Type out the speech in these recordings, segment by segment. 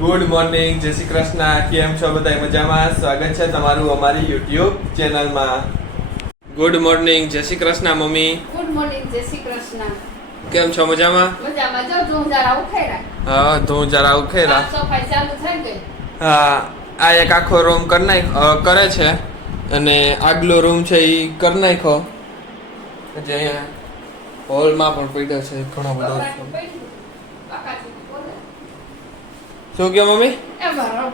Good morning, જય શ્રી કૃષ્ણ. કેમ છો બધા? મજામાં? સ્વાગત છે તમારું અમારી યુટ્યુબ ચેનલમાં. ગુડ મોર્નિંગ, જય Shri Krishna mummy. Good morning, જય શ્રી કૃષ્ણ. કેમ છો? મજામાં? મજામાં. જો ધૂમ જરા ઉખેરા. હા, ધૂમ જરા ઉખેરા. સફાઈ ચાલુ થઈ ગઈ. હા, આ એક આખો રૂમ કરે છે અને આગલો રૂમ છે એ કરી નાખ્યો. જે અહીંયા હોલમાં પણ પડ્યો છે ઘણો બધો. શું કહો મમ્મી?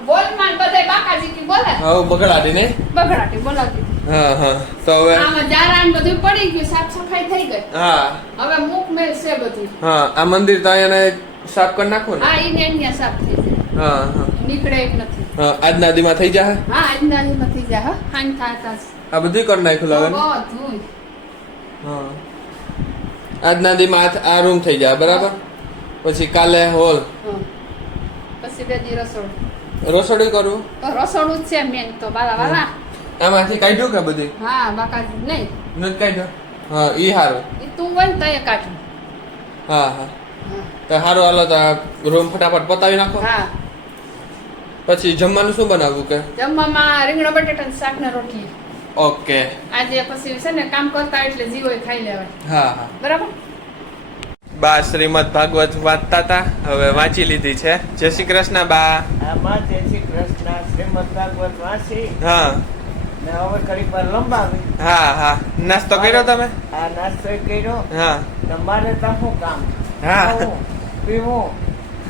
બોલમાં બધાય બાકાજી કી બોલે. હા, બગડાટી ને બગડાટી બોલાવતી. હા હા. તો હવે આમાં જારાન બધું પડી ગયું, સાફ સફાઈ થઈ ગઈ. હા હવે મુખ મેલ છે બધું. હા, આ મંદિર તો અહીંયા સાફ કરી નાખો ને. હા, ઈને અહીંયા સાફ થઈ જાય. હા હા નીકળે એમ નથી. હા, આજના દીમાં થઈ જાય. હા, આજના દીમાં થઈ જાય. હા, હાન થાતા. આ બધું કરી નાખ્યું લાગે ને. બધું. હા, આજના દીમાં આ રૂમ થઈ જાય બરાબર. પછી કાલે હોલ, પછી બે દી રસોડું. રસોડું કરવું. તો રસોડું જ છે મેન તો વાલા વાલા. આમાંથી કાઢ્યું કે બધી? હા, બાકાજી નહીં. નથી કાઢ્યું. હા, ઈ હારું. એ તું હોય ને તો એ કાઢું. હા હા, તો હારું. હાલો તો રૂમ ફટાફટ પતાવી નાખો. હા. પછી જમવાનું શું બનાવવું કે? જમવામાં રીંગણા બટેટાનું શાક ને રોટલી. ઓકે. આજે પછી છે ને કામ કરતા એટલે જીવો ખાઈ લેવાય. હા હા, બરાબર. બા શ્રીમદ ભાગવત વાંચતા હતા, હવે વાંચી લીધી છે. જય શ્રી કૃષ્ણ બા. આમાં જય શ્રી કૃષ્ણ શ્રીમદ ભાગવત વાંચી હા ને હવે ઘડીક વાર લંબાવી. હા હા, નાસ્તો કર્યો તમે? આ નાસ્તો કર્યો. હા તમારે તો શું કામ? હા. ખાવું, પીવું,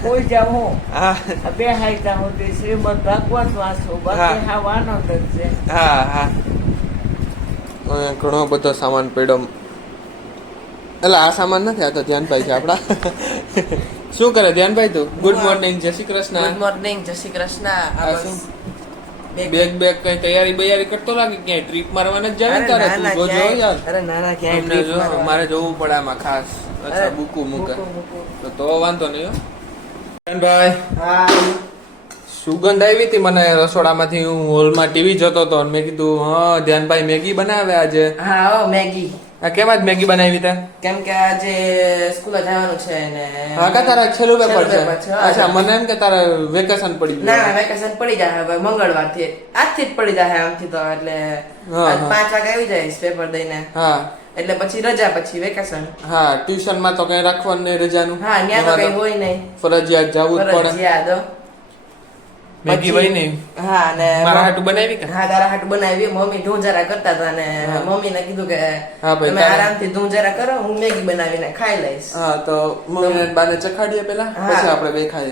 કોઈ જાવું, હા બે હાઈતા સુધી શ્રીમદ ભાગવત વાંચવું. બાકી હાવ આનંદ જ છે. હા હા. ઘણો બધો સામાન પડ્યો. એટલે આ સામાન નથી, આ તો ધ્યાનભાઈ છે આપડા. શું કરે ધ્યાનભાઈ? તું ગુડ મોર્નિંગ, જય શ્રી કૃષ્ણ. ગુડ મોર્નિંગ, જય શ્રી કૃષ્ણ. આ શું બેગ કઈ તૈયારી કરતો લાગે? ક્યાંય ટ્રીપ મારવાના જ જાવે તારે? તું જોજો યાર. અરે ના ના, ક્યાંય અમને trip જો મારવા. મારે જોવું પડે આમાં ખાસ. અચ્છા, બુકુ મૂકે તો વાંધો નહીં હો. ધ્યાનભાઈ, હા, સુગંધ આવી હતી મને રસોડામાંથી. હું હોલમાં ટીવી જોતો હતો અને મેં કીધું હા ધ્યાનભાઈ મેગી બનાવે આજે. હા, ઓ મેગી. આ કેમાં જ મેગી બનાવી હતા? કેમ કે આજે સ્કૂલે જવાનું છે ને. હા, કા તારા છેલ્લું પેપર છે? પેપર છે. અચ્છા, મને એમ કે તારા વેકેશન પડી ના ગયું. વેકેશન પડી જાય હવે મંગળવારથી. આજથી જ પડી જાય આમથી તો. એટલે હા, આજ હા. 5 વાગે આવી જાય પેપર દઈને. હા એટલે પછી રજા, પછી વેકેશન. હા, ટ્યુશન માં તો કઈ રાખવાનું નહીં રજાનું. હા, ત્યાં તો કઈ હોય નહીં. ફરજિયાત જવું જ પડે. ફરજિયાત. મેગી પછી- બની નહીં. હા, ને મારા હાટુ બનાવી કે? હા, તારા હાટુ બનાવી. મમ્મી ઢોંજારા કરતા હતા ને હા. મમ્મીને કીધું કે હા ભાઈ, તમે તારે- આરામથી ઢોંજારા કરો, હું મેગી બનાવીને ખાઈ લઈશ. હા, તો મમ્મી બાને ચખાડીએ પેલા, હા. પછી આપણે બે ખાઈએ.